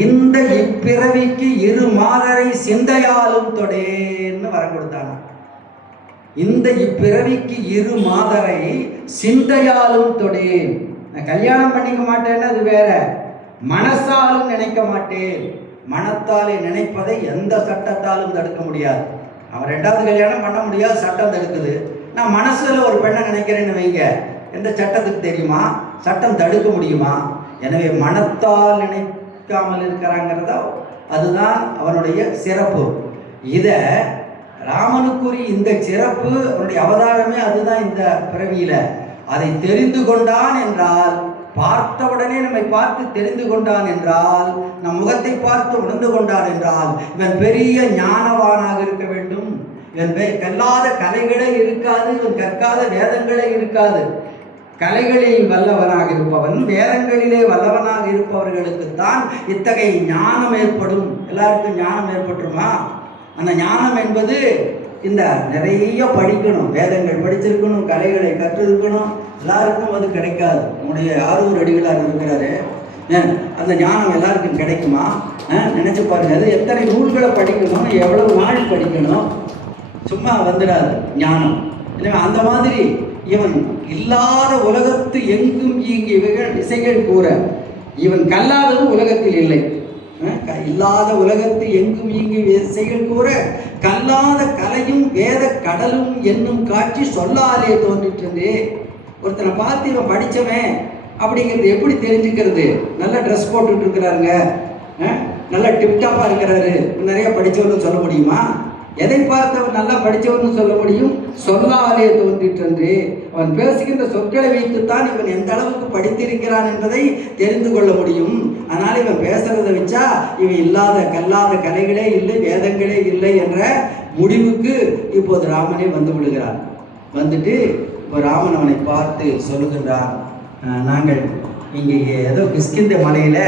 இந்த இப்பிறவிக்கு இரு மாதரை சிந்தையாலும் தொடேன்னு வரம் கொடுத்தாங்க. இந்த இப்பிறவிக்கு இரு மாதரை சிந்தையாலும் தொடேன். நான் கல்யாணம் பண்ணிக்க மாட்டேன்னு அது வேற, மனசாலும் நினைக்க மாட்டேன். மனத்தாலே நினைப்பதை எந்த சட்டத்தாலும் தடுக்க முடியாது. அவன் 2வது கல்யாணம் பண்ண முடியாது, சட்டம் தடுக்குது. நான் மனசுல ஒரு பெண்ணை நினைக்கிறேன்னு வைங்க, எந்த சட்டத்துக்கு தெரியுமா? சட்டம் தடுக்க முடியுமா? எனவே மனத்தால் நினைக்காமல் இருக்கிறாங்கிறதா அதுதான் அவனுடைய சிறப்பு. இதை ராமனுக்குரிய இந்த சிறப்பு, அவனுடைய அவதாரமே அதுதான். இந்த பிறவியில அதை தெரிந்து கொண்டான் என்றால், பார்த்தவுடனே நம்மை பார்த்து தெரிந்து கொண்டான் என்றால், நம் முகத்தை பார்த்து உணர்ந்து கொண்டான் என்றால், இவன் பெரிய ஞானவானாக இருக்க வேண்டும். இவன் கல்லாத கலைகளே இருக்காது, இவன் கற்காத வேதங்களே இருக்காது. கலைகளில் வல்லவனாக இருப்பவன், வேதங்களிலே வல்லவனாக இருப்பவர்களுக்குத்தான் இத்தகைய ஞானம் ஏற்படும். எல்லாருக்கும் ஞானம் ஏற்பட்டுருமா? அந்த ஞானம் என்பது இந்த நிறைய படிக்கணும், வேதங்கள் படிச்சிருக்கணும், கலைகளை கற்றிருக்கணும். எல்லாருக்கும் அது கிடைக்காது. நம்முடைய ஆரூர் அடிகளார் இருக்கிறாரு, அந்த ஞானம் எல்லாருக்கும் கிடைக்குமா? நினைச்சு பாருங்க. அது எத்தனை நூல்களை படிக்கணும், எவ்வளவு நாள் படிக்கணும், சும்மா வந்துடாது ஞானம். எனவே அந்த மாதிரி இவன் இல்லாத உலகத்து எங்கும் இங்கு இசைகள் கூற, இவன் கல்லாதது உலகத்தில் இல்லை. இல்லாத உலகத்து எங்கும் இங்கு இசைகள் கூற, கல்லாத கலையும் வேத கடலும் என்னும் காட்சி சொல்லாலே தோன்றிட்டு. ஒருத்தனை பார்த்து இவன் படித்தவன் அப்படிங்கிறது எப்படி தெரிஞ்சுக்கிறது? நல்ல ட்ரெஸ் போட்டுட்டு இருக்கிறாருங்க, நல்லா டிப்டாப்பாக இருக்கிறாரு, நிறைய படித்தவர்னு சொல்ல முடியுமா? எதை பார்த்தவன் நல்லா படித்தவன் சொல்ல முடியும்? சொல்லாலே தோன்றிட்டு. அவன் பேசுகின்ற சொற்களை வைத்துத்தான் இவன் எந்த அளவுக்கு படித்திருக்கிறான் என்பதை தெரிந்து கொள்ள முடியும். அதனால் இவன் பேசுறதை வச்சா இவன் இல்லாத கல்லாத கலைகளே இல்லை, வேதங்களே இல்லை என்ற முடிவுக்கு இப்போது ராமனே வந்து விடுகிறான். வந்துட்டு இப்போ ராமன் அவனை பார்த்து சொல்லுகின்றான், நாங்கள் இங்கே ஏதோ கிஷ்கிந்தை மலையில்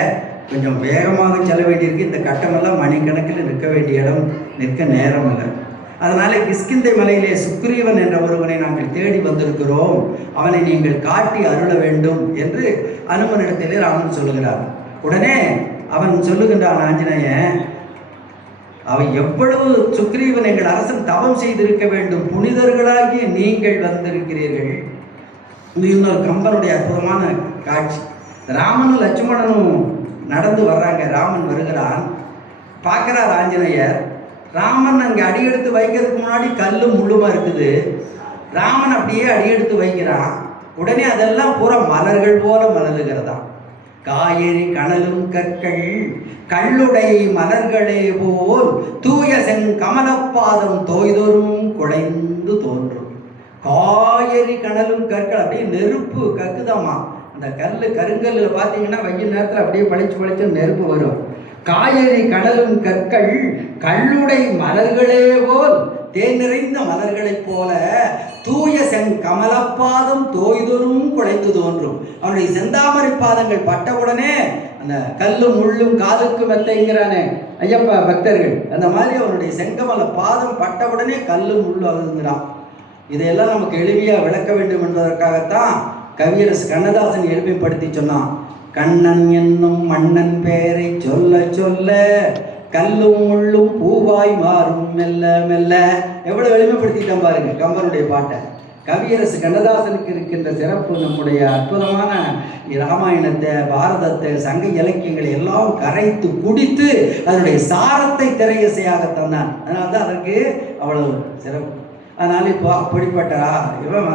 கொஞ்சம் வேகமாக செல்ல வேண்டியிருக்கு. இந்த கட்டமெல்லாம் மணிக்கணக்கில் நிற்க வேண்டிய இடம், நிற்க நேரம் இல்லை. அதனால கிஷ்கிந்தை மலையிலே சுக்ரீவன் என்ற ஒருவனை நாங்கள் தேடி வந்திருக்கிறோம், அவனை நீங்கள் காட்டி அருள வேண்டும் என்று அனுமனிடத்திலே ராமன் சொல்லுகிறார். உடனே அவன் சொல்லுகின்றான், ஆஞ்சநேயன், அவன் எவ்வளவு சுக்ரீவன் எங்கள் அரசன் தவம் செய்திருக்க வேண்டும், புனிதர்களாகிய நீங்கள் வந்திருக்கிறீர்கள். இது இன்னொரு கம்பனுடைய அற்புதமான காட்சி. ராமனும் லட்சுமணனும் நடந்து வர்றாங்க. ராமன் வருகிறான், பார்க்குறார் ஆஞ்சநேயர். ராமன் அங்கே அடியெடுத்து வைக்கிறதுக்கு முன்னாடி கல்லு முள்ளுமா இருக்குது. ராமன் அப்படியே அடியெடுத்து வைக்கிறான். உடனே அதெல்லாம் பூரா மலர்கள் போல மலருகிறதா. காயறி கனலும் கற்கள் கல்லுடை மலர்களே போல் தூய செங் கமலப்பாதம் தோய்தொரும் குழைந்து தோன்றும். காயறி கனலும் கற்கள் அப்படியே நெருப்பு கக்குதாமா. அந்த கருங்கல்லில் பார்த்தீங்கன்னா வெயில் நேரத்தில் அப்படியே பளிச்சு பளிச்சு நெருப்பு வரும். காயறி கடலும் கற்கள் கல்லுடை மலர்களே போல், தேன் நிறைந்த மலர்களைப் போல தூய கமலப்பாதம் தோய்தொரும் குழைந்து தோன்றும். அவனுடைய செந்தாமரை பாதங்கள் பட்டவுடனே அந்த கல்லும் முள்ளும் காதுக்கு மெத்தைங்கிறானே ஐயப்பா பக்தர்கள், அந்த மாதிரி அவனுடைய செங்கமல பாதம் பட்டவுடனே கல்லும் முள்ளும் அழுங்குறான். இதையெல்லாம் நமக்கு எளிமையாக விளக்க வேண்டும் என்பதற்காகத்தான் கவியரசு கண்ணதாசன் எளிமைப்படுத்தி சொன்னான். கண்ணன் என்னும் மன்னன் பெயரை சொல்ல சொல்ல கல்லும் முள்ளும் பூவாய் மாறும் மெல்ல மெல்ல. எவ்வளவு எளிமைப்படுத்திட்டான் பாருங்க கம்பனுடைய பாட்டை. கவியரசு கண்ணதாசனுக்கு இருக்கின்ற சிறப்பு நம்முடைய அற்புதமான ராமாயணத்தை, பாரதத்தை, சங்க இலக்கியங்களை எல்லாம் கரைத்து குடித்து அதனுடைய சாரத்தை திரையிசையாக தந்தான். அதனால்தான் அதற்கு அவ்வளவு சிறப்பு. அதனால இப்போ அப்படிப்பட்ட இவன்